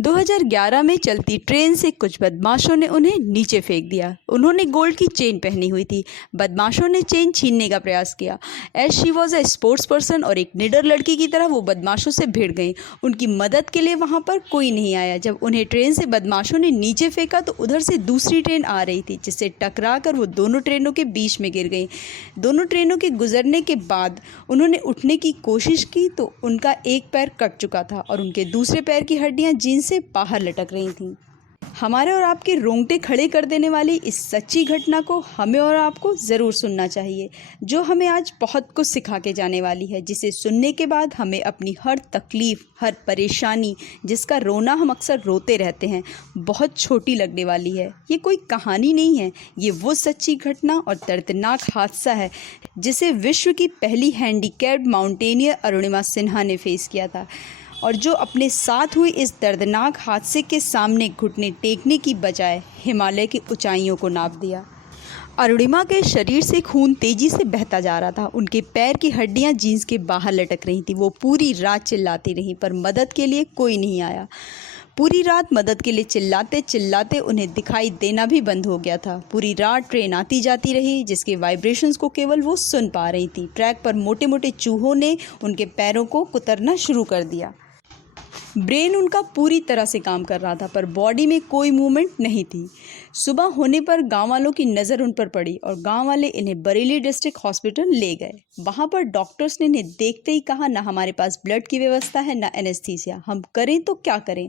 2011 में चलती ट्रेन से कुछ बदमाशों ने उन्हें नीचे फेंक दिया। उन्होंने गोल्ड की चेन पहनी हुई थी। बदमाशों ने चेन छीनने का प्रयास किया। As she was a sports person और एक निडर लड़की की तरह वो बदमाशों से भिड़ गई। उनकी मदद के लिए वहाँ पर कोई नहीं आया। जब उन्हें ट्रेन से बदमाशों ने नीचे फेंका तो उधर से दूसरी ट्रेन आ रही थी, जिससे टकरा कर वो दोनों ट्रेनों के बीच में गिर गई। दोनों ट्रेनों के गुजरने के बाद उन्होंने उठने की कोशिश की तो उनका एक पैर कट चुका था और उनके दूसरे पैर की हड्डियां जींस से बाहर लटक रही थीं। हमारे और आपके रोंगटे खड़े कर देने वाली इस सच्ची घटना को हमें और आपको ज़रूर सुनना चाहिए, जो हमें आज बहुत कुछ सिखा के जाने वाली है, जिसे सुनने के बाद हमें अपनी हर तकलीफ़, हर परेशानी, जिसका रोना हम अक्सर रोते रहते हैं, बहुत छोटी लगने वाली है। ये कोई कहानी नहीं है, ये वो सच्ची घटना और दर्दनाक हादसा है जिसे विश्व की पहली हैंडीकैप्ड माउंटेनियर अरुणिमा सिन्हा ने फेस किया था, और जो अपने साथ हुई इस दर्दनाक हादसे के सामने घुटने टेकने की बजाय हिमालय की ऊंचाइयों को नाप दिया। अरुणिमा के शरीर से खून तेजी से बहता जा रहा था। उनके पैर की हड्डियां जीन्स के बाहर लटक रही थीं। वो पूरी रात चिल्लाती रहीं, पर मदद के लिए कोई नहीं आया। पूरी रात मदद के लिए चिल्लाते चिल्लाते उन्हें दिखाई देना भी बंद हो गया था। पूरी रात ट्रेन आती जाती रही, जिसके वाइब्रेशंस को केवल वो सुन पा रही थी। ट्रैक पर मोटे मोटे चूहों ने उनके पैरों को कुतरना शुरू कर दिया। ब्रेन उनका पूरी तरह से काम कर रहा था, पर बॉडी में कोई मूवमेंट नहीं थी। सुबह होने पर गांव वालों की नज़र उन पर पड़ी और गांव वाले इन्हें बरेली डिस्ट्रिक्ट हॉस्पिटल ले गए। वहां पर डॉक्टर्स ने इन्हें देखते ही कहा, ना हमारे पास ब्लड की व्यवस्था है, ना एनेस्थीसिया, हम करें तो क्या करें।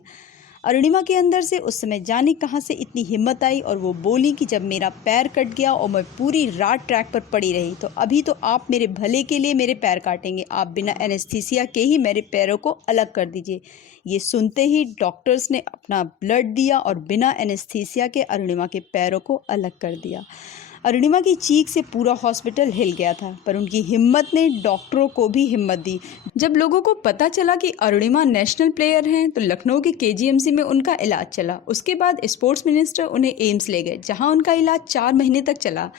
अरुणिमा के अंदर से उस समय जाने कहाँ से इतनी हिम्मत आई और वो बोली कि जब मेरा पैर कट गया और मैं पूरी रात ट्रैक पर पड़ी रही, तो अभी तो आप मेरे भले के लिए मेरे पैर काटेंगे, आप बिना एनेस्थीसिया के ही मेरे पैरों को अलग कर दीजिए। ये सुनते ही डॉक्टर्स ने अपना ब्लड दिया और बिना एनेस्थीसिया के अरुणिमा के पैरों को अलग कर दिया। अरुणिमा की चीख से पूरा हॉस्पिटल हिल गया था, पर उनकी हिम्मत ने डॉक्टरों को भी हिम्मत दी। जब लोगों को पता चला कि अरुणिमा नेशनल प्लेयर हैं, तो लखनऊ के केजीएमसी में उनका इलाज चला। उसके बाद स्पोर्ट्स मिनिस्टर उन्हें एम्स ले गए, जहां उनका इलाज 4 महीने तक चला।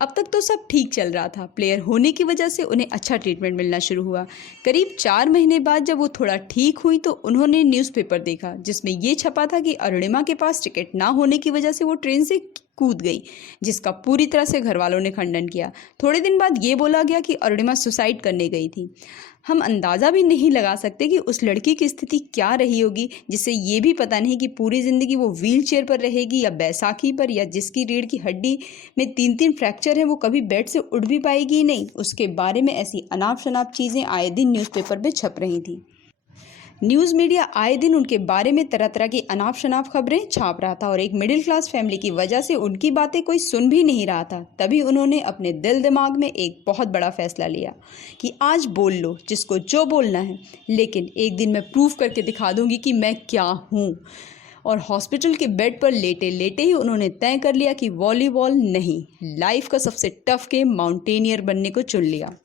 अब तक तो सब ठीक चल रहा था। प्लेयर होने की वजह से उन्हें अच्छा ट्रीटमेंट मिलना शुरू हुआ। करीब 4 महीने बाद जब वो थोड़ा ठीक हुई तो उन्होंने न्यूज़पेपर देखा, जिसमें ये छपा था कि अरुणिमा के पास टिकट ना होने की वजह से वो ट्रेन से कूद गई, जिसका पूरी तरह से घर वालों ने खंडन किया। थोड़े दिन बाद ये बोला गया कि अरुणिमा सुसाइड करने गई थी। हम अंदाज़ा भी नहीं लगा सकते कि उस लड़की की स्थिति क्या रही होगी, जिसे ये भी पता नहीं कि पूरी ज़िंदगी वो व्हील चेयर पर रहेगी या बैसाखी पर, या जिसकी रीढ़ की हड्डी में 3-3 फ्रैक्चर हैं, वो कभी बेड से उठ भी पाएगी नहीं। उसके बारे में ऐसी अनाप शनाप चीज़ें आए दिन न्यूज़पेपर में छप रही थी। न्यूज़ मीडिया आए दिन उनके बारे में तरह तरह की अनाप शनाप खबरें छाप रहा था, और एक मिडिल क्लास फैमिली की वजह से उनकी बातें कोई सुन भी नहीं रहा था। तभी उन्होंने अपने दिल दिमाग में एक बहुत बड़ा फैसला लिया कि आज बोल लो जिसको जो बोलना है, लेकिन एक दिन मैं प्रूव करके दिखा दूंगी कि मैं क्या हूँ। और हॉस्पिटल के बेड पर लेटे लेटे ही उन्होंने तय कर लिया कि वॉलीबॉल नहीं, लाइफ का सबसे टफ गेम माउंटेनियर बनने को चुन लिया।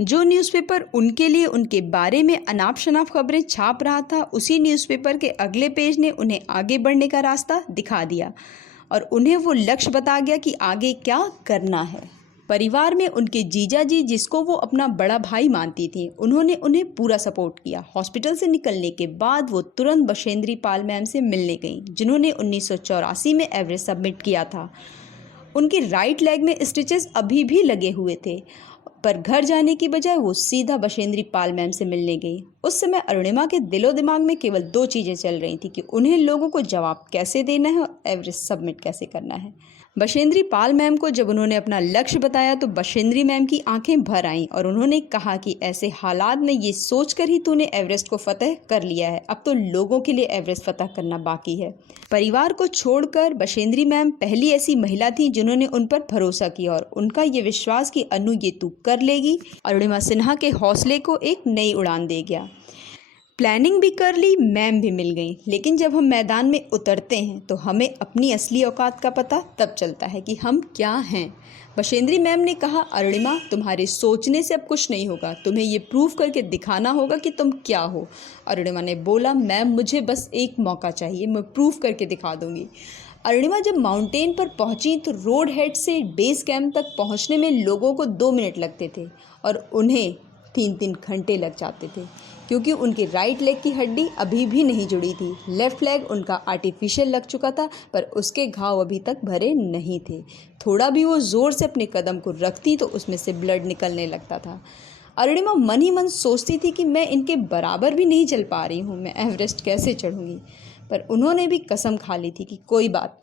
जो न्यूज़पेपर उनके लिए उनके बारे में अनाप शनाप खबरें छाप रहा था, उसी न्यूज़पेपर के अगले पेज ने उन्हें आगे बढ़ने का रास्ता दिखा दिया और उन्हें वो लक्ष्य बता गया कि आगे क्या करना है। परिवार में उनके जीजा जी, जिसको वो अपना बड़ा भाई मानती थी, उन्होंने उन्हें पूरा सपोर्ट किया। हॉस्पिटल से निकलने के बाद वो तुरंत बशेंद्री पाल मैम से मिलने गईं, जिन्होंने 1984 में एवरेस्ट सबमिट किया था। उनके राइट लेग में स्टिचेस अभी भी लगे हुए थे, पर घर जाने की बजाय वो सीधा बशेंद्री पाल मैम से मिलने गई। उस समय अरुणिमा के दिलो दिमाग में केवल 2 चीज़ें चल रही थी कि उन्हें लोगों को जवाब कैसे देना है और एवरेस्ट सबमिट कैसे करना है। बशेंद्री पाल मैम को जब उन्होंने अपना लक्ष्य बताया तो बशेंद्री मैम की आंखें भर आईं और उन्होंने कहा कि ऐसे हालात में ये सोचकर ही तूने एवरेस्ट को फतह कर लिया है, अब तो लोगों के लिए एवरेस्ट फतह करना बाकी है। परिवार को छोड़कर बशेंद्री मैम पहली ऐसी महिला थी जिन्होंने उन पर भरोसा किया, और उनका ये विश्वास कि अनु ये तू कर लेगी, अरुणिमा सिन्हा के हौसले को एक नई उड़ान दे गया। प्लानिंग भी कर ली, मैम भी मिल गई, लेकिन जब हम मैदान में उतरते हैं तो हमें अपनी असली औकात का पता तब चलता है कि हम क्या हैं। बशेंद्री मैम ने कहा, अरुणिमा तुम्हारे सोचने से अब कुछ नहीं होगा, तुम्हें ये प्रूव करके दिखाना होगा कि तुम क्या हो। अरुणिमा ने बोला, मैम मुझे बस एक मौका चाहिए, मैं प्रूव करके दिखा दूंगी। अरुणिमा जब माउंटेन पर पहुंची तो रोड हेड से बेस कैंप तक पहुंचने में लोगों को 2 मिनट लगते थे और उन्हें 3-3 घंटे लग जाते थे। क्योंकि उनकी राइट लेग की हड्डी अभी भी नहीं जुड़ी थी। लेफ्ट लेग उनका आर्टिफिशियल लग चुका था, पर उसके घाव अभी तक भरे नहीं थे। थोड़ा भी वो ज़ोर से अपने कदम को रखती तो उसमें से ब्लड निकलने लगता था। अरुणिमा मन ही मन सोचती थी कि मैं इनके बराबर भी नहीं चल पा रही हूँ, मैं एवरेस्ट कैसे चढ़ूँगी। पर उन्होंने भी कसम खा ली थी कि कोई बात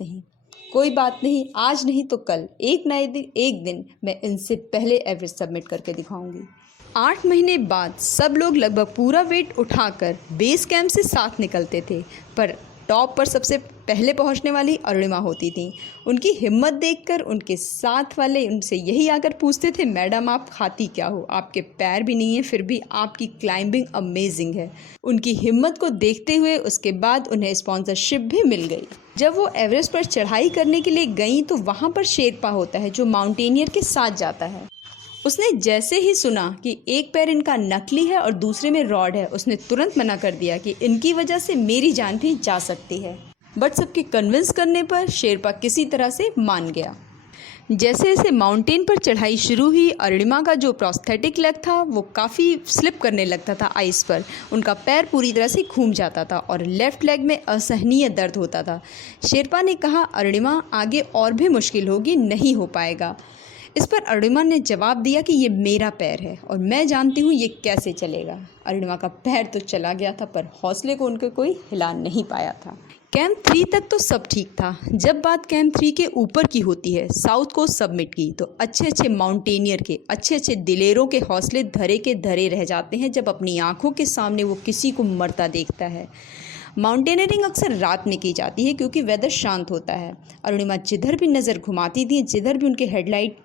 नहीं, आज नहीं तो कल, एक दिन मैं इनसे पहले एवरेस्ट सबमिट करके दिखाऊंगी। 8 महीने बाद सब लोग लगभग पूरा वेट उठाकर बेस कैंप से साथ निकलते थे, पर टॉप पर सबसे पहले पहुंचने वाली अरुणिमा होती थी। उनकी हिम्मत देखकर उनके साथ वाले उनसे यही आकर पूछते थे, मैडम आप खाती क्या हो, आपके पैर भी नहीं है फिर भी आपकी क्लाइंबिंग अमेजिंग है। उनकी हिम्मत को देखते हुए उसके बाद उन्हें स्पॉन्सरशिप भी मिल गई। जब वो एवरेस्ट पर चढ़ाई करने के लिए गई तो वहाँ पर शेरपा होता है जो माउंटेनियर के साथ जाता है। उसने जैसे ही सुना कि एक पैर इनका नकली है और दूसरे में रॉड है, उसने तुरंत मना कर दिया कि इनकी वजह से मेरी जान भी जा सकती है। बट सबके कन्विंस करने पर शेरपा किसी तरह से मान गया। जैसे जैसे माउंटेन पर चढ़ाई शुरू हुई, अरुणिमा का जो प्रोस्थेटिक लेग था वो काफ़ी स्लिप करने लगता था आइस पर। उनका पैर पूरी तरह से घूम जाता था और लेफ़्ट लेग में असहनीय दर्द होता था। शेरपा ने कहा, अरुणिमा आगे और भी मुश्किल होगी, नहीं हो पाएगा। इस पर अरुणिमा ने जवाब दिया कि ये मेरा पैर है और मैं जानती हूँ ये कैसे चलेगा। अरुणिमा का पैर तो चला गया था, पर हौसले को उनके कोई हिला नहीं पाया था। कैंप 3 तक तो सब ठीक था। जब बात कैंप 3 के ऊपर की होती है, साउथ कोस्ट सबमिट की, तो अच्छे माउंटेनियर के, अच्छे दिलेरों के हौसले धरे के धरे रह जाते हैं जब अपनी आंखों के सामने वो किसी को मरता देखता है। माउंटेनियरिंग अक्सर रात में की जाती है क्योंकि वेदर शांत होता है। अरुणिमा जिधर भी नज़र घुमाती थी, जिधर भी उनके हेडलाइट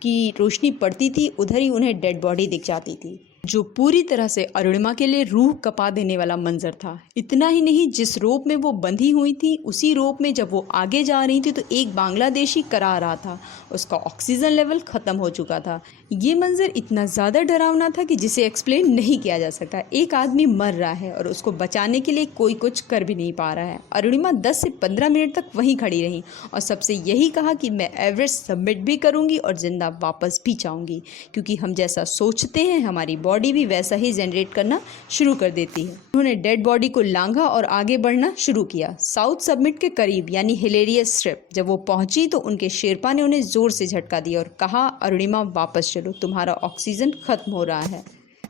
की रोशनी पड़ती थी, उधर ही उन्हें डेड बॉडी दिख जाती थी, जो पूरी तरह से अरुणिमा के लिए रूह कपा देने वाला मंजर था। इतना ही नहीं, जिस रोप में वो बंधी हुई थी उसी रोप में जब वो आगे जा रही थी तो एक बांग्लादेशी करा रहा था, उसका ऑक्सीजन लेवल ख़त्म हो चुका था। ये मंजर इतना ज़्यादा डरावना था कि जिसे एक्सप्लेन नहीं किया जा सकता। एक आदमी मर रहा है और उसको बचाने के लिए कोई कुछ कर भी नहीं पा रहा है। अरुणिमा 10 से 15 मिनट तक वहीं खड़ी रही और सबसे यही कहा कि मैं एवरेस्ट सबमिट भी करूँगी और जिंदा वापस भी जाऊँगी, क्योंकि हम जैसा सोचते हैं हमारी बॉडी भी वैसा ही जनरेट करना शुरू कर देती है। उन्होंने डेड बॉडी को लांघा और आगे बढ़ना शुरू किया। साउथ सबमिट के करीब यानी हिलेरियस स्ट्रिप जब वो पहुंची तो उनके शेरपा ने उन्हें जोर से झटका दिया और कहा, अरुणिमा वापस चलो, तुम्हारा ऑक्सीजन खत्म हो रहा है।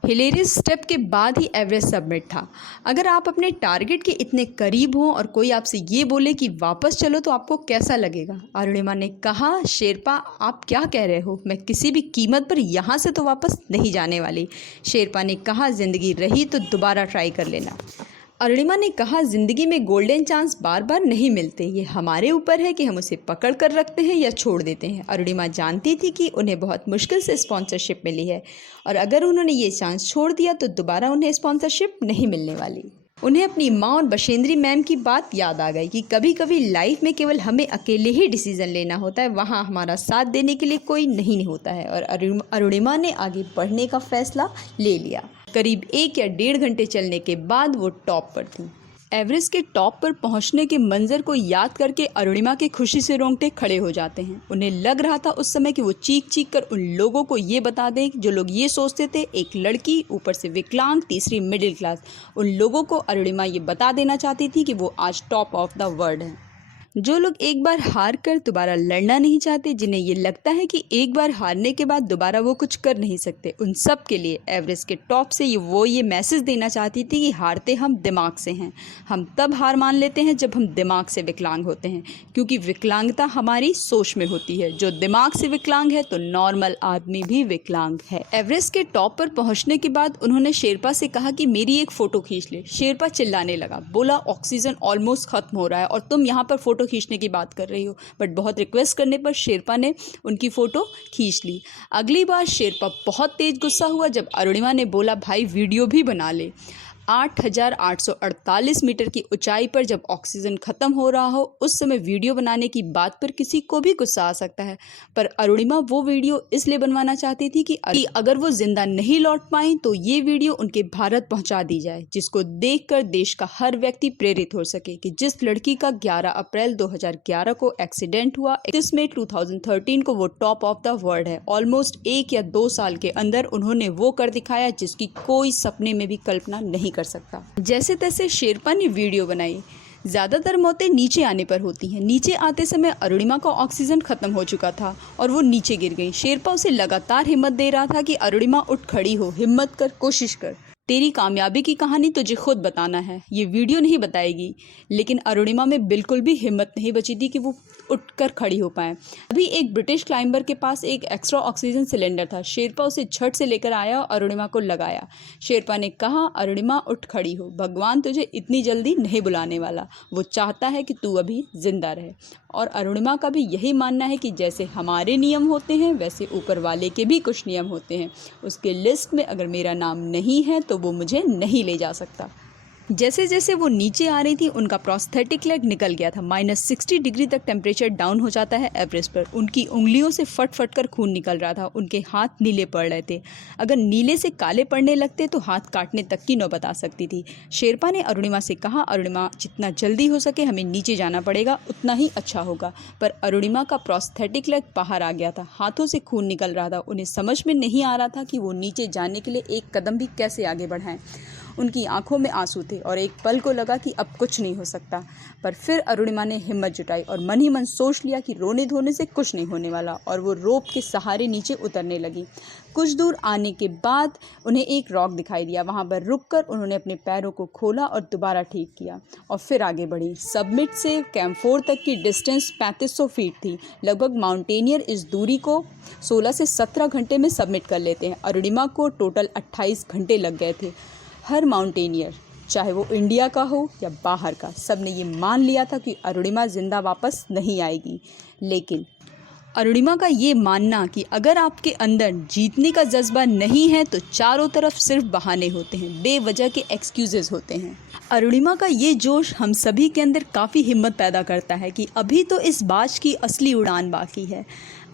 हिलेरियस स्टेप के बाद ही एवरेस्ट सबमिट था। अगर आप अपने टारगेट के इतने करीब हों और कोई आपसे ये बोले कि वापस चलो तो आपको कैसा लगेगा? अरुणिमा ने कहा, शेरपा आप क्या कह रहे हो, मैं किसी भी कीमत पर यहाँ से तो वापस नहीं जाने वाली। शेरपा ने कहा, ज़िंदगी रही तो दोबारा ट्राई कर लेना। अरुणिमा ने कहा, ज़िंदगी में गोल्डन चांस बार बार नहीं मिलते, ये हमारे ऊपर है कि हम उसे पकड़ कर रखते हैं या छोड़ देते हैं। अरुणिमा जानती थी कि उन्हें बहुत मुश्किल से स्पॉन्सरशिप मिली है और अगर उन्होंने ये चांस छोड़ दिया तो दोबारा उन्हें स्पॉन्सरशिप नहीं मिलने वाली। उन्हें अपनी माँ और बशेंद्री मैम की बात याद आ गई कि कभी कभी लाइफ में केवल हमें अकेले ही डिसीज़न लेना होता है, वहाँ हमारा साथ देने के लिए कोई नहीं होता है। और अरुणिमा ने आगे बढ़ने का फैसला ले लिया। करीब 1 या 1.5 घंटे चलने के बाद वो टॉप पर थी। एवरेस्ट के टॉप पर पहुंचने के मंजर को याद करके अरुणिमा के खुशी से रोंगटे खड़े हो जाते हैं। उन्हें लग रहा था उस समय कि वो चीख चीख कर उन लोगों को ये बता दें जो लोग ये सोचते थे, एक लड़की, ऊपर से विकलांग, तीसरी मिडिल क्लास। उन लोगों को अरुणिमा ये बता देना चाहती थी कि वो आज टॉप ऑफ द वर्ल्ड है। जो लोग एक बार हार कर दोबारा लड़ना नहीं चाहते, जिन्हें ये लगता है कि एक बार हारने के बाद दोबारा वो कुछ कर नहीं सकते, उन सब के लिए एवरेस्ट के टॉप से ये मैसेज देना चाहती थी कि हारते हम दिमाग से हैं। हम तब हार मान लेते हैं जब हम दिमाग से विकलांग होते हैं, क्योंकि विकलांगता हमारी सोच में होती है। जो दिमाग से विकलांग है तो नॉर्मल आदमी भी विकलांग है। एवरेस्ट के टॉप पर पहुँचने के बाद उन्होंने शेरपा से कहा कि मेरी एक फ़ोटो खींच ले। शेरपा चिल्लाने लगा, बोला ऑक्सीजन ऑलमोस्ट ख़त्म हो रहा है और तुम यहाँ पर फ़ोटो खींचने की बात कर रही हो। बट बहुत रिक्वेस्ट करने पर शेरपा ने उनकी फ़ोटो खींच ली। अगली बार शेरपा बहुत तेज गुस्सा हुआ जब अरुणिमा ने बोला, भाई वीडियो भी बना ले। 8,848 मीटर की ऊंचाई पर जब ऑक्सीजन खत्म हो रहा हो उस समय वीडियो बनाने की बात पर किसी को भी गुस्सा आ सकता है, पर अरुणिमा वो वीडियो इसलिए बनवाना चाहती थी कि अगर वो जिंदा नहीं लौट पाई तो ये वीडियो उनके भारत पहुंचा दी जाए, जिसको देखकर देश का हर व्यक्ति प्रेरित हो सके कि जिस लड़की का 11 अप्रैल 2011 को एक्सीडेंट हुआ, 31 मई 2013 को वो टॉप ऑफ द वर्ल्ड है। ऑलमोस्ट 1 या 2 साल के अंदर उन्होंने वो कर दिखाया जिसकी कोई सपने में भी कल्पना नहीं कर सकता। जैसे तैसे शेरपा ने वीडियो बनाई। ज़्यादातर मौतें नीचे आने पर होती हैं। नीचे आते समय अरुणिमा का ऑक्सीजन खत्म हो चुका था और वो नीचे गिर गई। शेरपा उसे लगातार हिम्मत दे रहा था कि अरुणिमा उठ खड़ी हो, हिम्मत कर, कोशिश कर, तेरी कामयाबी की कहानी तुझे खुद बताना है, ये वीडियो नहीं बताएगी। लेकिन अरुणिमा में बिल्कुल भी हिम्मत नहीं बची थी कि वो उठकर खड़ी हो पाए। अभी एक ब्रिटिश क्लाइंबर के पास एक एक्स्ट्रा ऑक्सीजन सिलेंडर था। शेरपा उसे झट से लेकर आया और अरुणिमा को लगाया। शेरपा ने कहा, अरुणिमा उठ खड़ी हो, भगवान तुझे इतनी जल्दी नहीं बुलाने वाला, वो चाहता है कि तू अभी जिंदा रहे। और अरुणिमा का भी यही मानना है कि जैसे हमारे नियम होते हैं वैसे ऊपर वाले के भी कुछ नियम होते हैं। उसके लिस्ट में अगर मेरा नाम नहीं है तो वो मुझे नहीं ले जा सकता। जैसे जैसे वो नीचे आ रही थी उनका प्रोस्थेटिक लेग निकल गया था। -60 डिग्री तक टेम्परेचर डाउन हो जाता है एवरेस्ट पर। उनकी उंगलियों से फट फट कर खून निकल रहा था। उनके हाथ नीले पड़ रहे थे। अगर नीले से काले पड़ने लगते तो हाथ काटने तक की नौबत आ सकती थी। शेरपा ने अरुणिमा से कहा, अरुणिमा जितना जल्दी हो सके हमें नीचे जाना पड़ेगा, उतना ही अच्छा होगा। पर अरुणिमा का प्रोस्थेटिक लेग बाहर आ गया था, हाथों से खून निकल रहा था। उन्हें समझ में नहीं आ रहा था कि वो नीचे जाने के लिए एक कदम भी कैसे आगे बढ़ाएं। उनकी आंखों में आंसू थे और एक पल को लगा कि अब कुछ नहीं हो सकता। पर फिर अरुणिमा ने हिम्मत जुटाई और मन ही मन सोच लिया कि रोने धोने से कुछ नहीं होने वाला, और वो रोप के सहारे नीचे उतरने लगी। कुछ दूर आने के बाद उन्हें एक रॉक दिखाई दिया। वहाँ पर रुककर उन्होंने अपने पैरों को खोला और दोबारा ठीक किया और फिर आगे बढ़ी। सबमिट से कैंप 4 तक की डिस्टेंस 3500 फीट थी। लगभग माउंटेनियर इस दूरी को 16 से 17 घंटे में सबमिट कर लेते हैं। अरुणिमा को टोटल 28 घंटे लग गए थे। हर माउंटेनियर, चाहे वो इंडिया का हो या बाहर का, सब ने ये मान लिया था कि अरुणिमा जिंदा वापस नहीं आएगी। लेकिन अरुणिमा का ये मानना कि अगर आपके अंदर जीतने का जज्बा नहीं है तो चारों तरफ सिर्फ बहाने होते हैं, बेवजह के एक्सक्यूजेस होते हैं। अरुणिमा का ये जोश हम सभी के अंदर काफ़ी हिम्मत पैदा करता है कि अभी तो इस बाज की असली उड़ान बाकी है,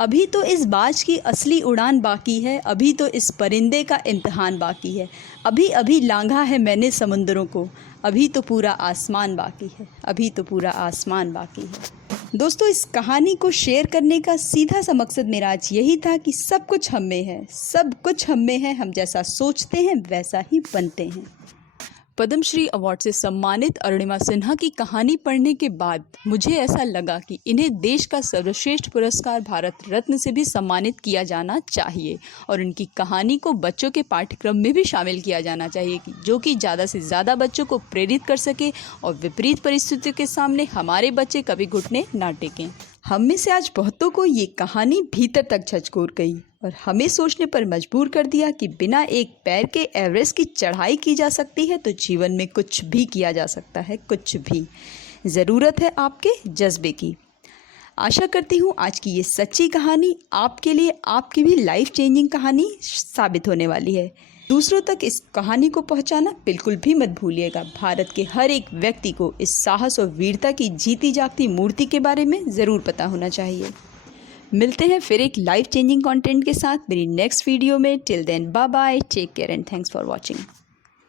अभी तो इस बाज की असली उड़ान बाकी है, अभी तो इस परिंदे का इम्तिहान बाकी है, अभी अभी लांघा है मैंने समुंदरों को, अभी तो पूरा आसमान बाकी है, अभी तो पूरा आसमान बाकी है। दोस्तों, इस कहानी को शेयर करने का सीधा सा मकसद मेरा आज यही था कि सब कुछ हम में है, सब कुछ हम में है, हम जैसा सोचते हैं वैसा ही बनते हैं। पद्मश्री अवार्ड से सम्मानित अरुणिमा सिन्हा की कहानी पढ़ने के बाद मुझे ऐसा लगा कि इन्हें देश का सर्वश्रेष्ठ पुरस्कार भारत रत्न से भी सम्मानित किया जाना चाहिए और उनकी कहानी को बच्चों के पाठ्यक्रम में भी शामिल किया जाना चाहिए, जो कि ज़्यादा से ज़्यादा बच्चों को प्रेरित कर सके और विपरीत परिस्थितियों के सामने हमारे बच्चे कभी घुटने ना टेकें। हम में से आज बहुतों को ये कहानी भीतर तक झकझोर गई और हमें सोचने पर मजबूर कर दिया कि बिना एक पैर के एवरेस्ट की चढ़ाई की जा सकती है तो जीवन में कुछ भी किया जा सकता है, कुछ भी। ज़रूरत है आपके जज्बे की। आशा करती हूँ आज की ये सच्ची कहानी आपके लिए, आपकी भी लाइफ चेंजिंग कहानी साबित होने वाली है। दूसरों तक इस कहानी को पहुंचाना बिल्कुल भी मत भूलिएगा। भारत के हर एक व्यक्ति को इस साहस और वीरता की जीती जागती मूर्ति के बारे में ज़रूर पता होना चाहिए। मिलते हैं फिर एक लाइफ चेंजिंग कंटेंट के साथ मेरी नेक्स्ट वीडियो में। Till then bye bye, take care and thanks for watching.